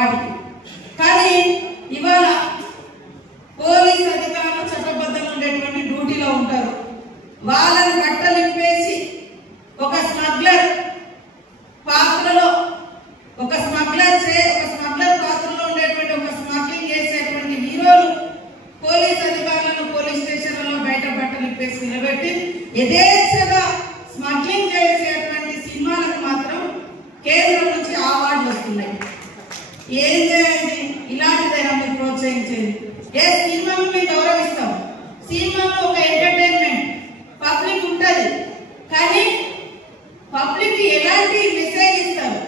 వాటికి. కానీ ఇవాళ పోలీస్ అధికారులు చట్టబద్ధంగా ఉండేటువంటి డ్యూటీలో ఉంటారు. వాళ్ళని కట్టలింపేసి ఒక స్మగ్లర్ పాత్రలో ఒక స్మగ్లర్ పాత్రలో ఉండేటువంటి ఒక స్మగ్లింగ్ చేసేటువంటి హీరోలు పోలీస్ అధికారులను పోలీస్ స్టేషన్లలో బయట బట్టలింపేసి నిలబెట్టి యథేచ్ఛగా స్మగ్లింగ్ చేసేటువంటి సినిమాలకు మాత్రం కేంద్రం నుంచి అవార్డులు వస్తున్నాయి. ఏం చేయండి? ఇలాంటిదైనా మీరు ప్రోత్సహించేది. ఏ సినిమాను మేము గౌరవిస్తాం. సినిమాలో ఒక ఎంటర్టైన్మెంట్ పబ్లిక్ ఉంటుంది, కానీ పబ్లిక్ ఎలాంటి మెసేజ్ ఇస్తారు?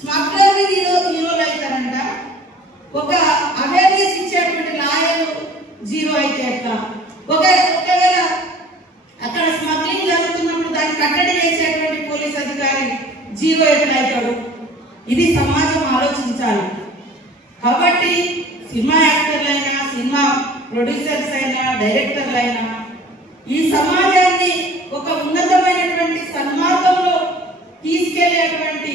స్మగ్లర్ హీరోలు అవుతారంట. ఒక అవేర్నెస్ ఇచ్చేటువంటి లాయర్ జీరో అయితే ఎట్లా? ఒకవేళ అక్కడ స్మగ్లింగ్ జరుగుతున్నప్పుడు దాన్ని కట్టడి చేసేటువంటి పోలీస్ అధికారి జీరో ఎట్లా అవుతాడు? ఇది సమాజం ఆలోచించాలి. కాబట్టి సినిమా యాక్టర్లైనా, సినిమా ప్రొడ్యూసర్స్ అయినా, డైరెక్టర్లు అయినా ఈ సమాజాన్ని ఒక ఉన్నతమైనటువంటి సన్మార్గంలో తీసుకెళ్లేటువంటి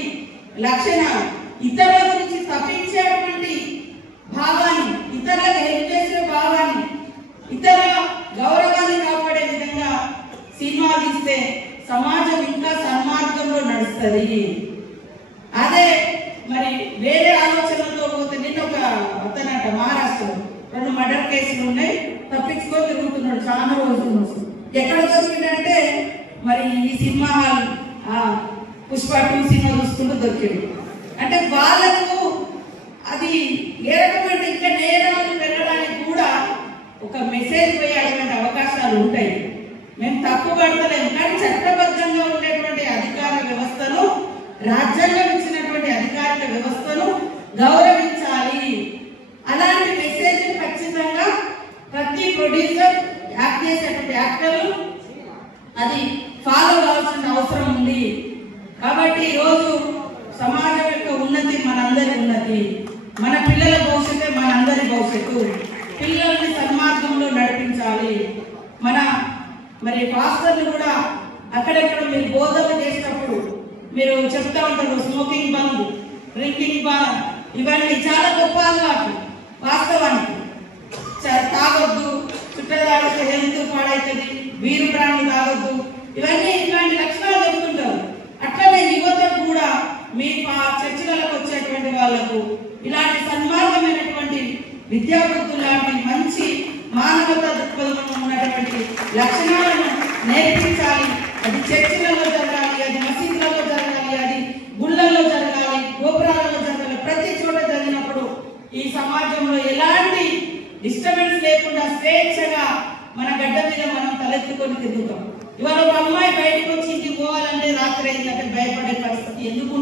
లక్షణాలు, ఇతరుల గురించి తప్పించేటువంటి భావాన్ని, ఇతరులకు హెల్ప్ చేసే భావాన్ని, ఇతరుల గౌరవాన్ని కాపాడే విధంగా సినిమా తీస్తే సమాజం ఇంకా సన్మార్గంలో నడుస్తుంది. అదే మరి వేరే ఆలోచనలతో పోతే, నిన్న ఒక అతనట మహారాష్ట్రలో 2 మర్డర్ కేసులు ఉన్నాయి, తప్పించుకొని తిరుగుతున్నాడు చాలా రోజులు. ఎక్కడ దొరికిందంటే మరి ఈ సినిమా పుష్ప 2 సినిమా చూసుకుంటూ దొరికింది. అంటే వాళ్ళకు అది ఏ రకమైన ఇంకా నేరాలు పెరగడానికి కూడా ఒక మెసేజ్ పోయేటువంటి అవకాశాలు ఉంటాయి. మేము తప్పు పడతలేము, కానీ చట్టబద్ధంగా ఉండేటువంటి అధికార వ్యవస్థను, రాజ్యాంగం ఇచ్చినటువంటి అధికారిక వ్యవస్థను గౌరవించాలి. అలాంటి మెసేజ్ ఖచ్చితంగా ప్రతి ప్రొడ్యూసర్, యాక్ట్ చేసేటువంటి యాక్టర్లు అది ఫాలో కావాల్సిన అవసరం ఉంది. కాబట్టి ఈరోజు సమాజం యొక్క ఉన్నతి మనందరి ఉన్నతి, మన పిల్లల భవిష్యత్తే మనందరి భవిష్యత్తు. పిల్లల్ని సన్మార్గంలో నడిపించాలి. మరి పాస్టర్లు కూడా అక్కడెక్కడ మీరు బోధన చేసినప్పుడు మీరు చెప్తా ఉంటారు, స్మోకింగ్ బంద్, డ్రింకింగ్ బంద్, ఇవన్నీ చాలా గొప్ప అలవాటు. వాస్తవానికి తాగొద్దు, చుట్టూ తాగితే హెల్త్ పాడవుతుంది, వీరు ప్రాణి తాగొద్దు, ఇవన్నీ ఇట్లాంటి లక్షణాలు చెప్తుంటారు. అట్లనే యువతకు కూడా మీ చర్చలకు వచ్చేటువంటి వాళ్లకు ఇలాంటి సన్మార్గమైనటువంటి విద్యాబుద్ధులు లాంటి మంచి మానవతా దృక్పథంలో ఉన్నటువంటి లక్షణాలను నేర్పించాలి. అది చర్చిలలో జరగాలి, అది మసీదులలో జరగాలి, అది గుళ్ళల్లో జరగాలి, గోపురాలలో జరగాలి. ప్రతి చోట జరిగినప్పుడు ఈ సమాజంలో ఎలాంటి డిస్టర్బెన్స్ లేకుండా స్వేచ్ఛగా మన గడ్డ మీద మనం తలెత్తుకొని తిరుగుతాం. ఇవాళ ఒక అమ్మాయి బయటకు వచ్చి ఇంటికి పోవాలంటే రాత్రి అయిందంటే భయపడే పరిస్థితి ఎందుకు?